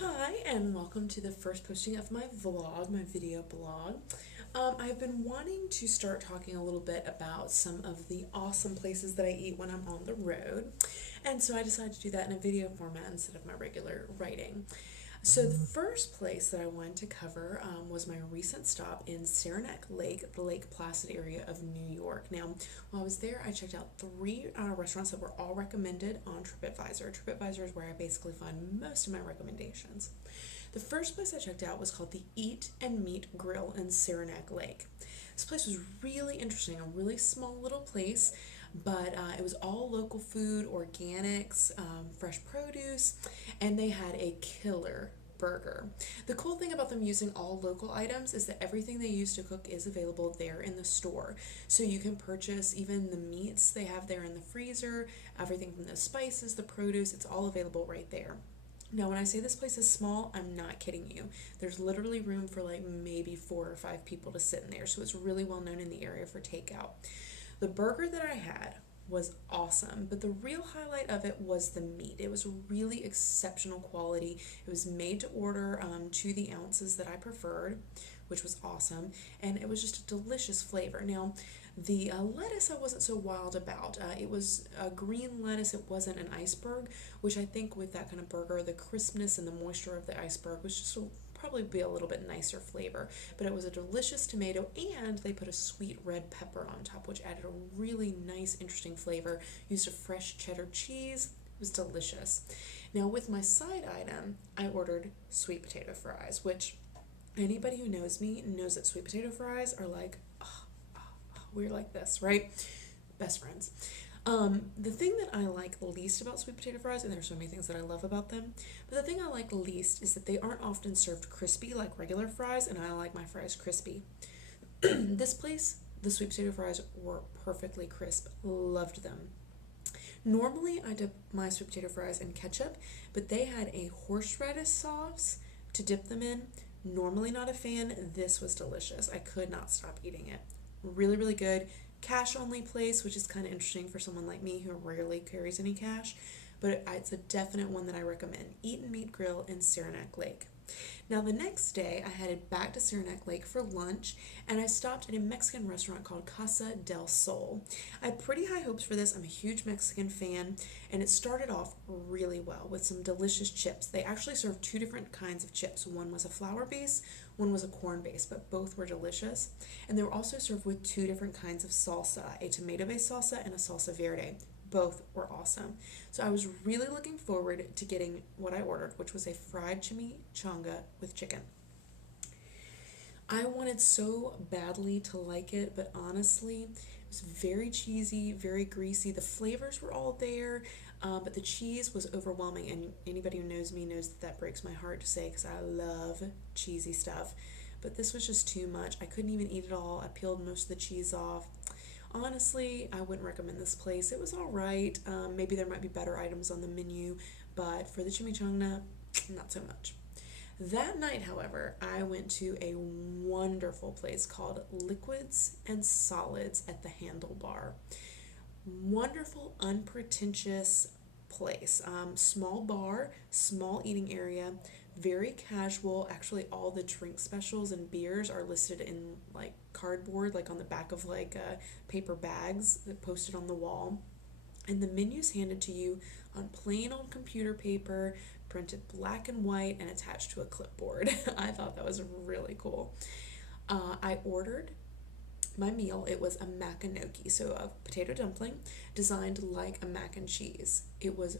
Hi, and welcome to the first posting of my vlog, my video blog. I've been wanting to start talking a little bit about some of the awesome places that I eat when I'm on the road, and so I decided to do that in a video format instead of my regular writing. So the first place that I wanted to cover was my recent stop in Saranac Lake, the Lake Placid area of New York. Now, while I was there, I checked out three restaurants that were all recommended on TripAdvisor. TripAdvisor is where I basically find most of my recommendations. The first place I checked out was called the Eat and Meat Grill in Saranac Lake. This place was really interesting, a really small little place, but it was all local food, organics, fresh produce, and they had a killer burger. The cool thing about them using all local items is that everything they use to cook is available there in the store. So you can purchase even the meats they have there in the freezer, everything from the spices, the produce, it's all available right there. Now, when I say this place is small, I'm not kidding you. There's literally room for like maybe 4 or 5 people to sit in there, so it's really well known in the area for takeout. The burger that I had was awesome, but the real highlight of it was the meat. It was really exceptional quality. It was made to order to the ounces that I preferred, which was awesome, and it was just a delicious flavor. Now, the lettuce I wasn't so wild about. It was a green lettuce, it wasn't an iceberg, which I think with that kind of burger, the crispness and the moisture of the iceberg was just probably be a little bit nicer flavor. But it was a delicious tomato, and they put a sweet red pepper on top, which added a really nice, interesting flavor. Used a fresh cheddar cheese. It was delicious. Now, with my side item, I ordered sweet potato fries, which anybody who knows me knows that sweet potato fries are like, we're like this, right? Best friends. The thing that I like least about sweet potato fries, and there's so many things that I love about them, but the thing I like least is that they aren't often served crispy like regular fries, and I like my fries crispy. This place, the sweet potato fries were perfectly crisp. Loved them. Normally, I dip my sweet potato fries in ketchup, but they had a horseradish sauce to dip them in. Normally, not a fan. This was delicious. I could not stop eating it. Really, really good. Cash only place, which is kind of interesting for someone like me who rarely carries any cash, but it's a definite one that I recommend. Eat and Meat Grill in Saranac Lake. Now, the next day, I headed back to Saranac Lake for lunch, and I stopped at a Mexican restaurant called Casa del Sol. I had pretty high hopes for this. I'm a huge Mexican fan, and it started off really well with some delicious chips. They actually served two different kinds of chips. One was a flour base, one was a corn base, but both were delicious. And they were also served with two different kinds of salsa, a tomato based salsa and a salsa verde. Both were awesome. So I was really looking forward to getting what I ordered, which was a fried chimichanga with chicken. I wanted so badly to like it, but honestly, it was very cheesy, very greasy. The flavors were all there, but the cheese was overwhelming. And anybody who knows me knows that that breaks my heart to say because I love cheesy stuff. But this was just too much. I couldn't even eat it all. I peeled most of the cheese off. Honestly, I wouldn't recommend this place. It was all right. Maybe there might be better items on the menu, but for the chimichanga, not so much. That night, however, I went to a wonderful place called Liquids and Solids at the Handlebar. Wonderful, unpretentious place. Small bar, small eating area, very casual. Actually, all the drink specials and beers are listed in like cardboard, like on the back of like paper bags that posted on the wall. And the menu's handed to you on plain old computer paper, printed black and white, and attached to a clipboard. I thought that was really cool. I ordered my meal. It was a macanoki, so a potato dumpling designed like a mac and cheese. It was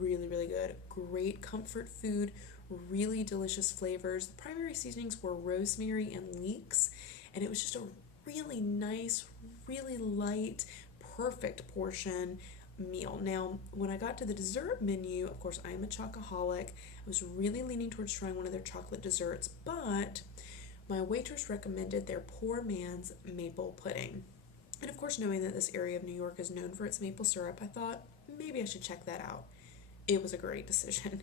really, really good. Great comfort food, really delicious flavors. The primary seasonings were rosemary and leeks, and it was just a really nice, really light, perfect portion meal. Now, when I got to the dessert menu, of course, I am a chocoholic. I was really leaning towards trying one of their chocolate desserts, but my waitress recommended their poor man's maple pudding. And of course, knowing that this area of New York is known for its maple syrup, I thought maybe I should check that out. It was a great decision.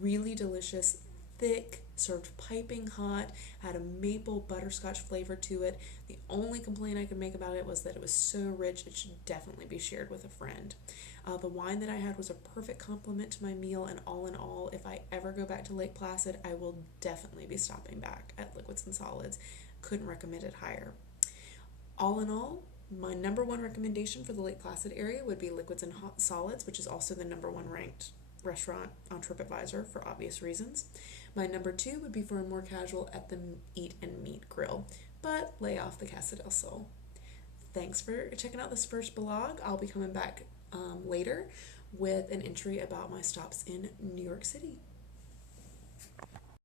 Really delicious, thick, served piping hot, had a maple butterscotch flavor to it. The only complaint I could make about it was that it was so rich, it should definitely be shared with a friend. The wine that I had was a perfect complement to my meal, and all in all, if I ever go back to Lake Placid, I will definitely be stopping back at Liquids and Solids. Couldn't recommend it higher. All in all, my number one recommendation for the Lake Placid area would be Liquids and Solids, which is also the number one ranked restaurant on TripAdvisor for obvious reasons. My number two would be for a more casual at the Eat and Meat Grill, but lay off the Casa del Sol. Thanks for checking out this first blog. I'll be coming back later with an entry about my stops in New York City.